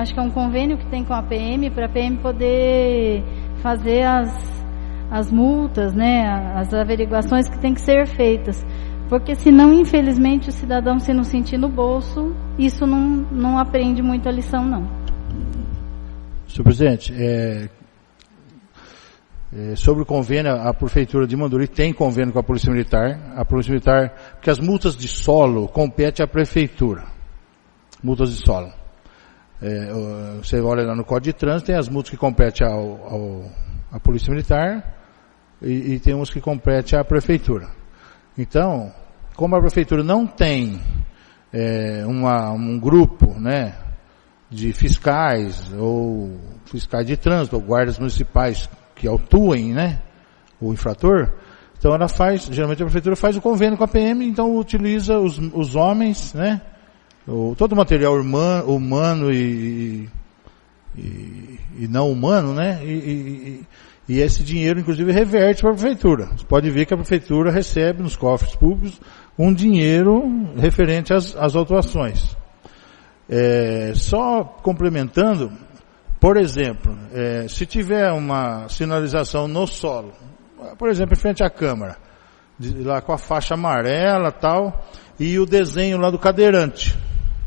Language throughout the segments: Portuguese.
acho que é um convênio que tem com a PM, para a PM poder fazer as multas, né, as averiguações que tem que ser feitas. Porque senão, infelizmente, o cidadão, se não sentir no bolso, isso não aprende muito a lição, não. Senhor presidente, sobre o convênio, a Prefeitura de Manduri tem convênio com a Polícia Militar. A Polícia Militar, porque as multas de solo competem à Prefeitura. Multas de solo. Você olha lá no Código de Trânsito, tem as multas que competem à Polícia Militar e tem umas que competem à Prefeitura. Então, como a Prefeitura não tem um grupo, né, de fiscais, ou fiscais de trânsito, ou guardas municipais que autuem, né, o infrator, então ela geralmente a Prefeitura faz o convênio com a PM, então utiliza os homens, né, todo o material humano e não humano, né, e esse dinheiro, inclusive, reverte para a Prefeitura. Você pode ver que a Prefeitura recebe nos cofres públicos um dinheiro referente às autuações. Só complementando, por exemplo, se tiver uma sinalização no solo, por exemplo, em frente à Câmara, lá com a faixa amarela tal, e o desenho lá do cadeirante,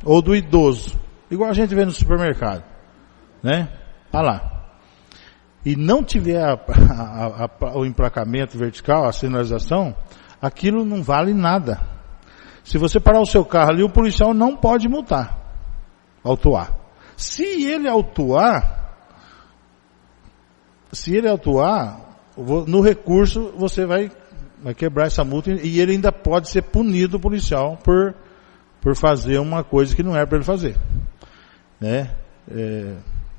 ou do idoso, igual a gente vê no supermercado, né? Tá lá. E não tiver o emplacamento vertical, a sinalização, aquilo não vale nada. Se você parar o seu carro ali, o policial não pode multar, autuar. Se ele autuar, no recurso você vai quebrar essa multa e ele ainda pode ser punido, o policial, por fazer uma coisa que não é para ele fazer, né?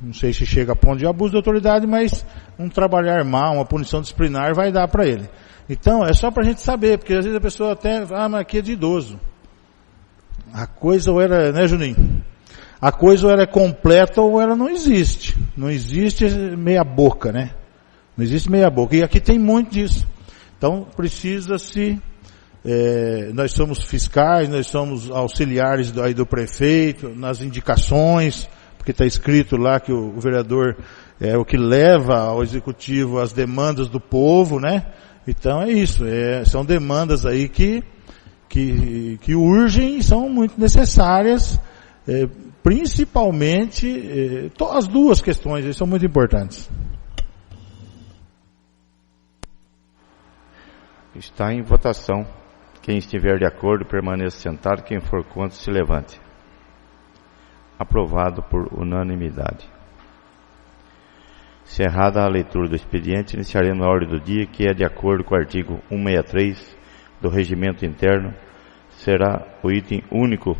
Não sei se chega a ponto de abuso de autoridade, mas um trabalhar mal, uma punição disciplinar vai dar para ele. Então, é só para a gente saber, porque às vezes a pessoa até, mas aqui é de idoso. A coisa ou era, né, Juninho? A coisa ou ela é completa ou ela não existe. Não existe meia boca, né? Não existe meia boca. E aqui tem muito disso. Então, precisa-se, nós somos fiscais, nós somos auxiliares do prefeito, nas indicações, porque está escrito lá que o vereador é o que leva ao executivo as demandas do povo, né? Então é isso, são demandas aí que urgem e são muito necessárias, principalmente, as duas questões aí são muito importantes. Está em votação. Quem estiver de acordo, permaneça sentado. Quem for contra, se levante. Aprovado por unanimidade. Encerrada a leitura do expediente, iniciaremos a ordem do dia, que é de acordo com o artigo 163 do Regimento Interno, será o item único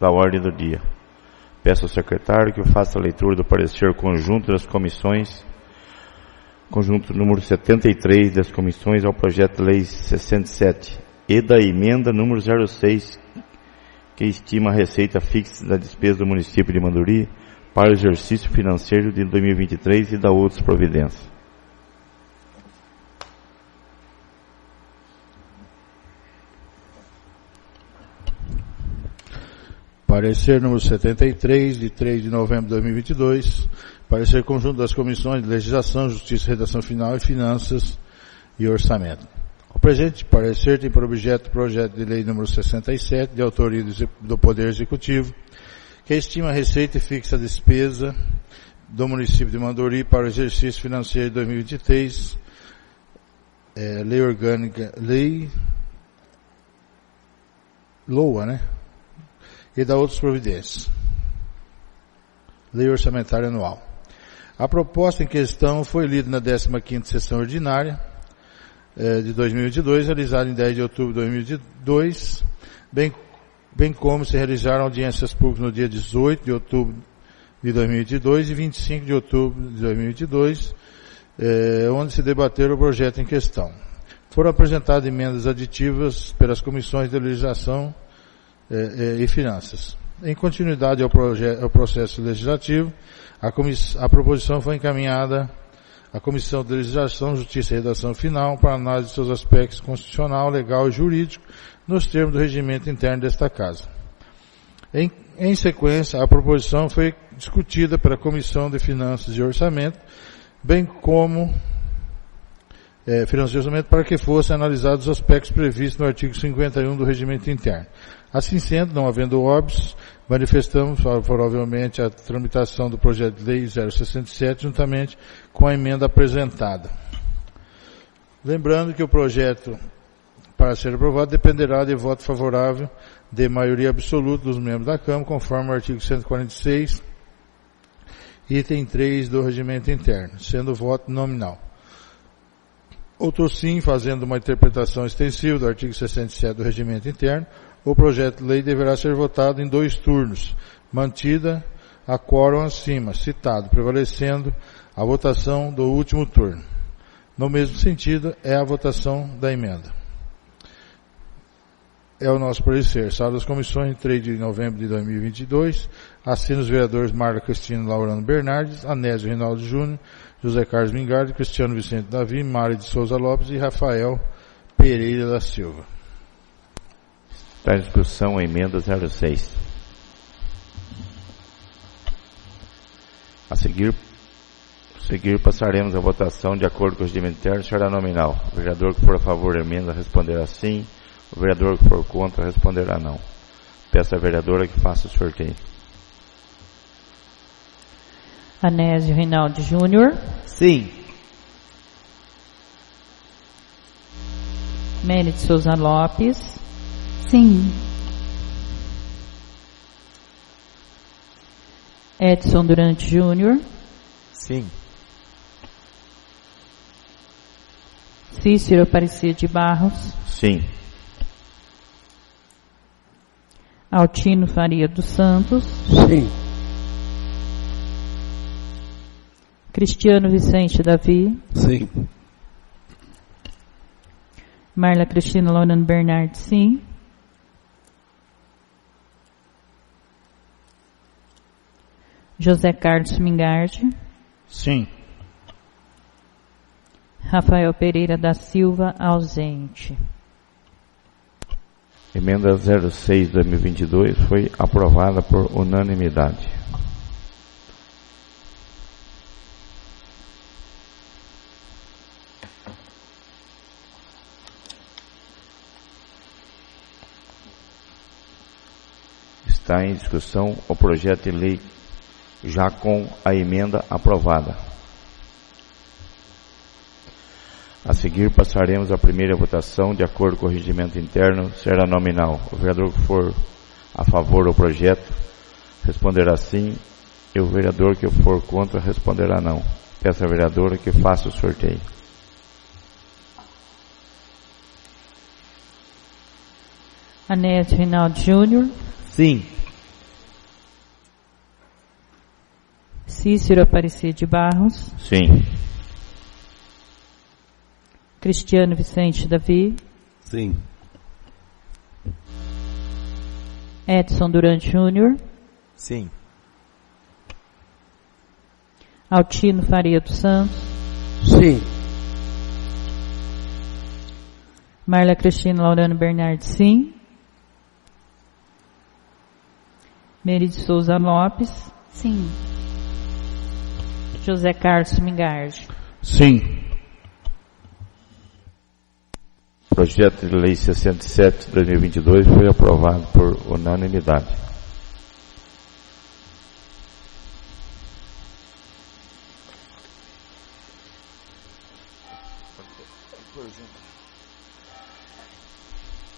da ordem do dia. Peço ao secretário que faça a leitura do parecer conjunto das comissões, conjunto número 73 das comissões ao projeto de lei 67 e da emenda número 06, que estima a receita fixa da despesa do município de Manduri para o exercício financeiro de 2023 e da outras providências. Parecer número 73, de 3 de novembro de 2022. Parecer conjunto das comissões de Legislação, Justiça, Redação Final e Finanças e Orçamento. O presente parecer tem por objeto o projeto de lei número 67, de autoria do Poder Executivo, que estima a receita e fixa a despesa do município de Manduri para o exercício financeiro de 2023, lei orgânica, lei LOA, né? E da outras providências. Lei orçamentária anual. A proposta em questão foi lida na 15ª sessão ordinária de 2022, realizada em 10 de outubro de 2022, bem como se realizaram audiências públicas no dia 18 de outubro de 2022 e 25 de outubro de 2022, onde se debateram o projeto em questão. Foram apresentadas emendas aditivas pelas comissões de legislação e finanças. Em continuidade ao processo legislativo, a proposição foi encaminhada à Comissão de Legislação, Justiça e Redação Final para análise de seus aspectos constitucional, legal e jurídico nos termos do regimento interno desta Casa. em sequência, a proposição foi discutida pela Comissão de Finanças e Orçamento, bem como Finanças e Orçamento, para que fossem analisados os aspectos previstos no artigo 51 do Regimento Interno. Assim sendo, não havendo óbitos, manifestamos favoravelmente a tramitação do projeto de lei 067, juntamente com a emenda apresentada. Lembrando que o projeto, para ser aprovado, dependerá de voto favorável de maioria absoluta dos membros da Câmara, conforme o artigo 146, item 3 do Regimento Interno, sendo voto nominal. Outro sim, fazendo uma interpretação extensiva do artigo 67 do Regimento Interno, o projeto de lei deverá ser votado em 2 turnos, mantida a quórum acima, citado, prevalecendo a votação do último turno. No mesmo sentido, é a votação da emenda. É o nosso parecer. Sala das Comissões, 3 de novembro de 2022, assina os vereadores Marla Cristina Laurano Bernardes, Anésio Reinaldo Júnior, José Carlos Mingardi, Cristiano Vicente Davi, Mário de Souza Lopes e Rafael Pereira da Silva. Está em discussão a emenda 06. A seguir passaremos a votação de acordo com o regimento interno, será nominal. O vereador que for a favor da emenda responderá sim, o vereador que for contra responderá não. Peço à vereadora que faça o sorteio. Anésio Reinaldo Júnior. Sim. Mene de Souza Lopes. Sim. Edson Durante Júnior. Sim. Cícero Aparecido de Barros. Sim. Altino Faria dos Santos. Sim. Cristiano Vicente Davi. Sim. Marla Cristina Laurano Bernardes, sim. José Carlos Mingardi. Sim. Rafael Pereira da Silva, ausente. Emenda 06 de 2022 foi aprovada por unanimidade. Está em discussão o projeto de lei já com a emenda aprovada. A seguir passaremos à primeira votação de acordo com o regimento interno, será nominal. O vereador que for a favor do projeto responderá sim e o vereador que for contra responderá não. Peço à vereadora que faça o sorteio. Anésio Reinaldo Júnior. Sim. Cícero Aparecido de Barros. Sim. Cristiano Vicente Davi. Sim. Edson Durante Júnior. Sim. Altino Faria dos Santos. Sim. Marla Cristina Laurano Bernardes, sim. Meri de Souza Lopes. Sim. José Carlos Mingardi. Sim. O projeto de lei 67 de 2022 foi aprovado por unanimidade.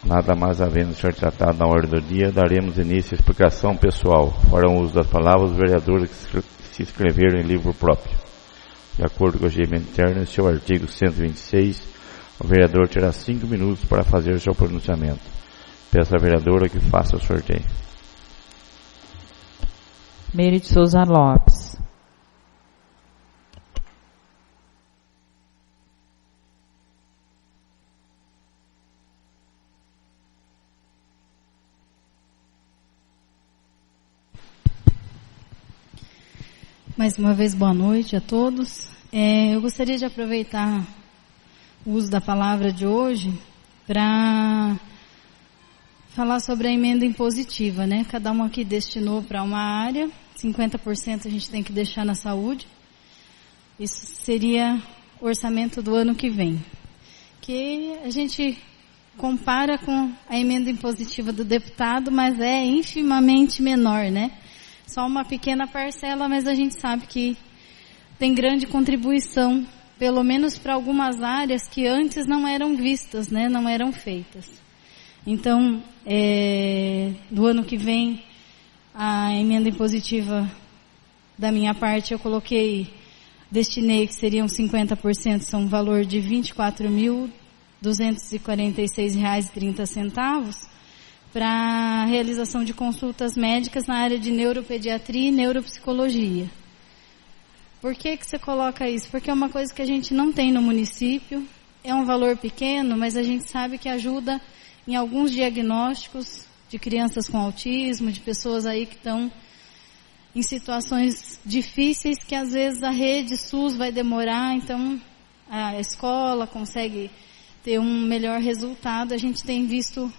Nada mais havendo ser tratado na ordem do dia, daremos início à explicação pessoal. Farão uso das palavras os vereadores que se inscreveram em livro próprio. De acordo com o regimento interno, em seu artigo 126, o vereador terá 5 minutos para fazer seu pronunciamento. Peço à vereadora que faça o sorteio. Meri de Souza Lopes. Mais uma vez, boa noite a todos. Eu gostaria de aproveitar o uso da palavra de hoje para falar sobre a emenda impositiva, né? Cada um aqui destinou para uma área, 50% a gente tem que deixar na saúde. Isso seria o orçamento do ano que vem. Que a gente compara com a emenda impositiva do deputado, mas é infimamente menor, né? Só uma pequena parcela, mas a gente sabe que tem grande contribuição, pelo menos para algumas áreas que antes não eram vistas, né? Não eram feitas. Então, do ano que vem, a emenda impositiva da minha parte, eu destinei que seriam 50%, são um valor de R$ 24.246,30 para a realização de consultas médicas na área de neuropediatria e neuropsicologia. Por que você coloca isso? Porque é uma coisa que a gente não tem no município, é um valor pequeno, mas a gente sabe que ajuda em alguns diagnósticos de crianças com autismo, de pessoas aí que estão em situações difíceis que às vezes a rede SUS vai demorar, então a escola consegue ter um melhor resultado. A gente tem visto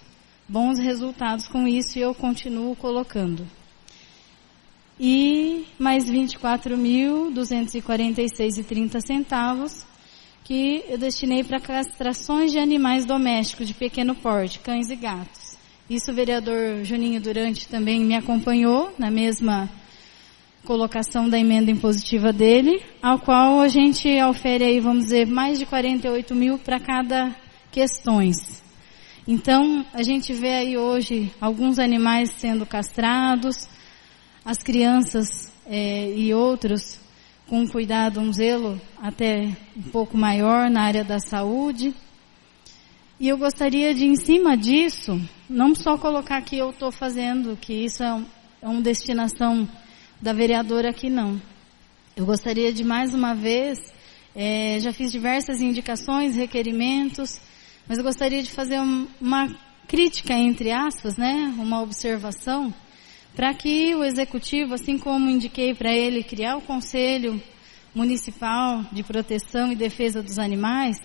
bons resultados com isso e eu continuo colocando. E mais R$ 24.246,30 que eu destinei para castrações de animais domésticos de pequeno porte, cães e gatos. Isso o vereador Juninho Durante também me acompanhou na mesma colocação da emenda impositiva dele, ao qual a gente ofere aí, vamos dizer, mais de 48 mil para cada questões. Então, a gente vê aí hoje alguns animais sendo castrados, as crianças e outros com um cuidado, um zelo até um pouco maior na área da saúde. E eu gostaria de, em cima disso, não só colocar que eu estou fazendo, que isso é uma destinação da vereadora aqui, não. Eu gostaria de, mais uma vez, já fiz diversas indicações, requerimentos, mas eu gostaria de fazer uma crítica, entre aspas, né, uma observação, para que o executivo, assim como indiquei para ele criar o Conselho Municipal de Proteção e Defesa dos Animais,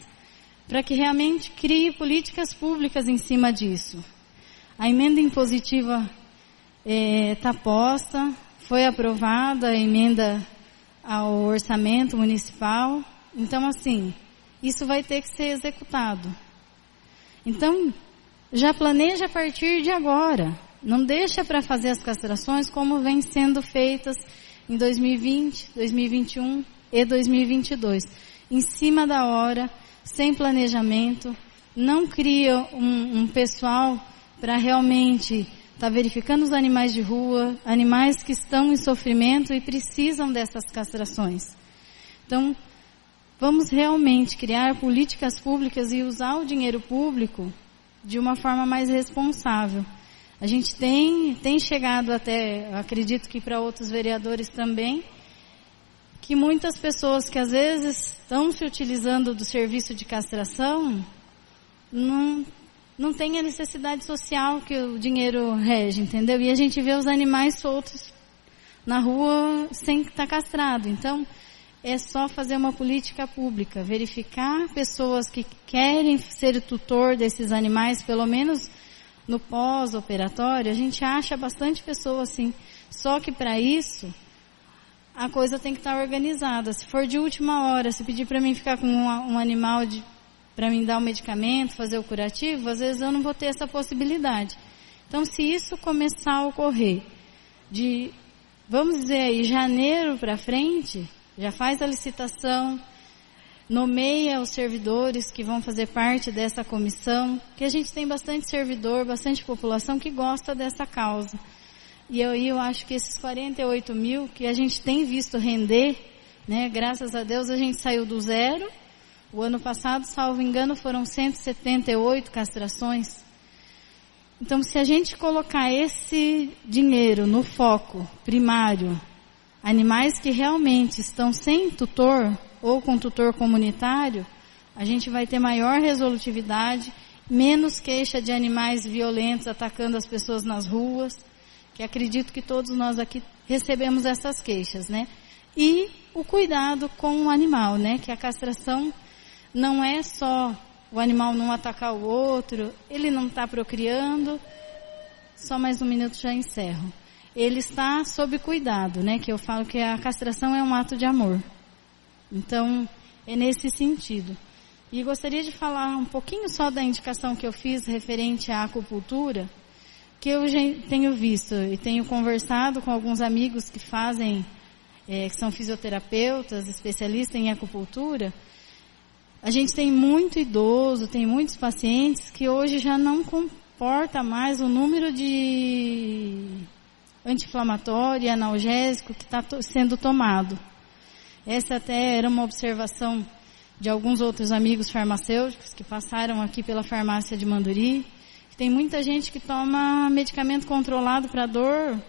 para que realmente crie políticas públicas em cima disso. A emenda impositiva está posta, foi aprovada a emenda ao orçamento municipal, então assim, isso vai ter que ser executado. Então, já planeja a partir de agora. Não deixa para fazer as castrações como vem sendo feitas em 2020, 2021 e 2022. Em cima da hora, sem planejamento, não cria um pessoal para realmente estar verificando os animais de rua, animais que estão em sofrimento e precisam dessas castrações. Então, vamos realmente criar políticas públicas e usar o dinheiro público de uma forma mais responsável. A gente tem chegado até, acredito que para outros vereadores também, que muitas pessoas que às vezes estão se utilizando do serviço de castração não tem a necessidade social que o dinheiro rege, entendeu? E a gente vê os animais soltos na rua sem estar castrado. Então, é só fazer uma política pública, verificar pessoas que querem ser o tutor desses animais, pelo menos no pós-operatório. A gente acha bastante pessoa assim, só que para isso a coisa tem que estar organizada. Se for de última hora, se pedir para mim ficar com um animal para mim dar o medicamento, fazer o curativo, às vezes eu não vou ter essa possibilidade. Então, se isso começar a ocorrer vamos dizer aí, janeiro para frente, já faz a licitação, nomeia os servidores que vão fazer parte dessa comissão, que a gente tem bastante servidor, bastante população que gosta dessa causa. E eu acho que esses 48 mil que a gente tem visto render, né, graças a Deus a gente saiu do zero. O ano passado, salvo engano, foram 178 castrações. Então, se a gente colocar esse dinheiro no foco primário, animais que realmente estão sem tutor ou com tutor comunitário, a gente vai ter maior resolutividade, menos queixa de animais violentos atacando as pessoas nas ruas, que acredito que todos nós aqui recebemos essas queixas, né? E o cuidado com o animal, né? Que a castração não é só o animal não atacar o outro, ele não está procriando, só mais um minuto já encerro. Ele está sob cuidado, né? Que eu falo que a castração é um ato de amor. Então, é nesse sentido. E gostaria de falar um pouquinho só da indicação que eu fiz referente à acupuntura, que eu já tenho visto e tenho conversado com alguns amigos que fazem, que são fisioterapeutas, especialistas em acupuntura. A gente tem muito idoso, tem muitos pacientes que hoje já não comporta mais o número de anti-inflamatório e analgésico que está sendo tomado. Essa até era uma observação de alguns outros amigos farmacêuticos que passaram aqui pela farmácia de Manduri. Tem muita gente que toma medicamento controlado para dor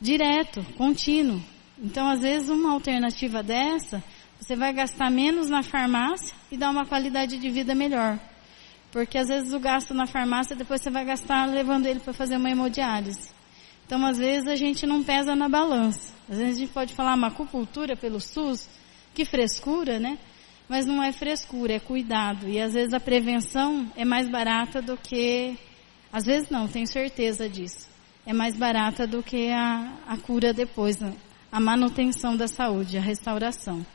direto, contínuo. Então, às vezes, uma alternativa dessa, você vai gastar menos na farmácia e dar uma qualidade de vida melhor. Porque, às vezes, o gasto na farmácia, depois você vai gastar levando ele para fazer uma hemodiálise. Então, às vezes, a gente não pesa na balança. Às vezes, a gente pode falar uma acupuntura pelo SUS, que frescura, né? Mas não é frescura, é cuidado. E, às vezes, a prevenção é mais barata do que... Às vezes não, tenho certeza disso. É mais barata do que a cura depois, né? A manutenção da saúde, a restauração.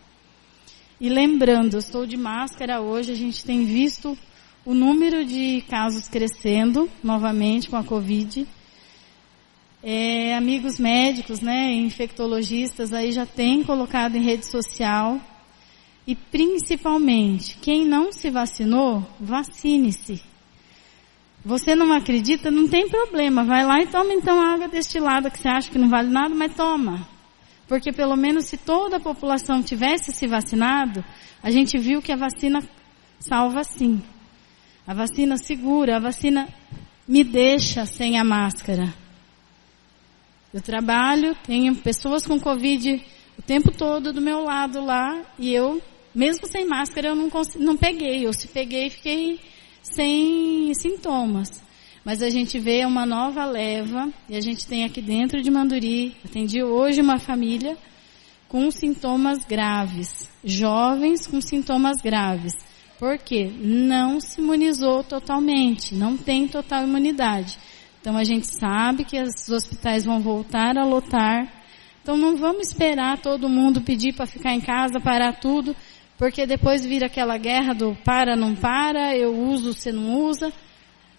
E lembrando, eu estou de máscara hoje, a gente tem visto o número de casos crescendo novamente com a Covid. Amigos médicos, né, infectologistas, aí já têm colocado em rede social. E principalmente, quem não se vacinou, vacine-se. Você não acredita? Não tem problema. Vai lá e toma então a água destilada, que você acha que não vale nada, mas toma. Porque pelo menos se toda a população tivesse se vacinado, a gente viu que a vacina salva sim. A vacina segura, a vacina me deixa sem a máscara. Eu trabalho, tenho pessoas com Covid o tempo todo do meu lado lá, e eu, mesmo sem máscara, eu não peguei. Eu se peguei, fiquei sem sintomas. Mas a gente vê uma nova leva, e a gente tem aqui dentro de Manduri, atendi hoje uma família com sintomas graves, jovens com sintomas graves. Por quê? Não se imunizou totalmente, não tem total imunidade. Então a gente sabe que os hospitais vão voltar a lotar, então não vamos esperar todo mundo pedir para ficar em casa, parar tudo, porque depois vira aquela guerra do para, não para, eu uso, você não usa.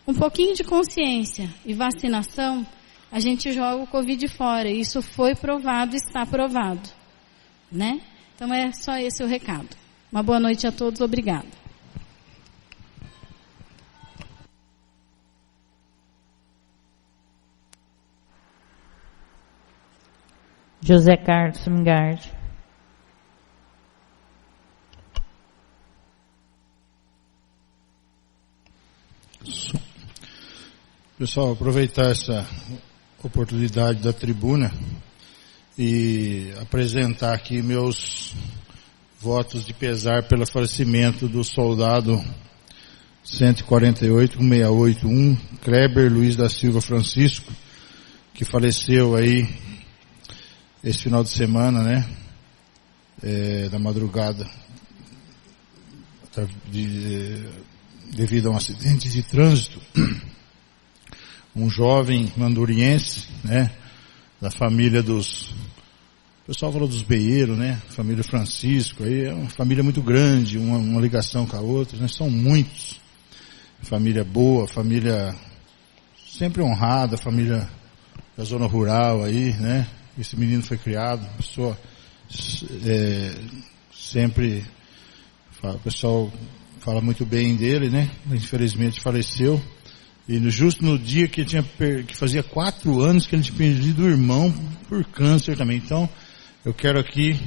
Um pouquinho de consciência e vacinação, a gente joga o Covid fora. Isso foi provado, está provado, né? Então é só esse o recado. Uma boa noite a todos, obrigada. José Carlos Sumgard. Pessoal, aproveitar essa oportunidade da tribuna e apresentar aqui meus votos de pesar pelo falecimento do soldado 148-681, Kleber Luiz da Silva Francisco, que faleceu aí esse final de semana, né, da madrugada, devido a um acidente de trânsito. Um jovem manduriense, né, da família dos... O pessoal falou dos Beieiro, né, família Francisco, aí é uma família muito grande, uma ligação com a outra, né, são muitos. Família boa, família sempre honrada, família da zona rural aí, né. Esse menino foi criado, pessoa sempre... O pessoal fala muito bem dele, né, mas infelizmente faleceu. E justo no dia que que fazia 4 anos que ele tinha perdido o irmão por câncer também. Então, eu quero aqui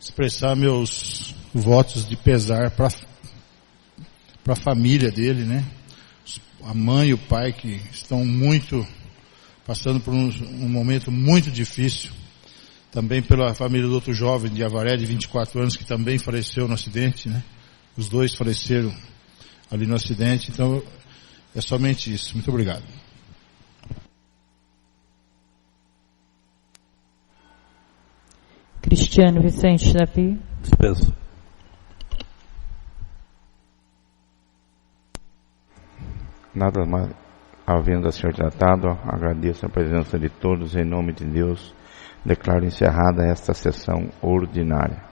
expressar meus votos de pesar para a família dele, né? A mãe e o pai que estão passando por um momento muito difícil. Também pela família do outro jovem de Avaré, de 24 anos, que também faleceu no acidente, né? Os dois faleceram ali no acidente, então é somente isso. Muito obrigado. Cristiano Vicente Dapi. Dispenso. Nada mais, Havendo assim tratado, agradeço a presença de todos em nome de Deus. Declaro encerrada esta sessão ordinária.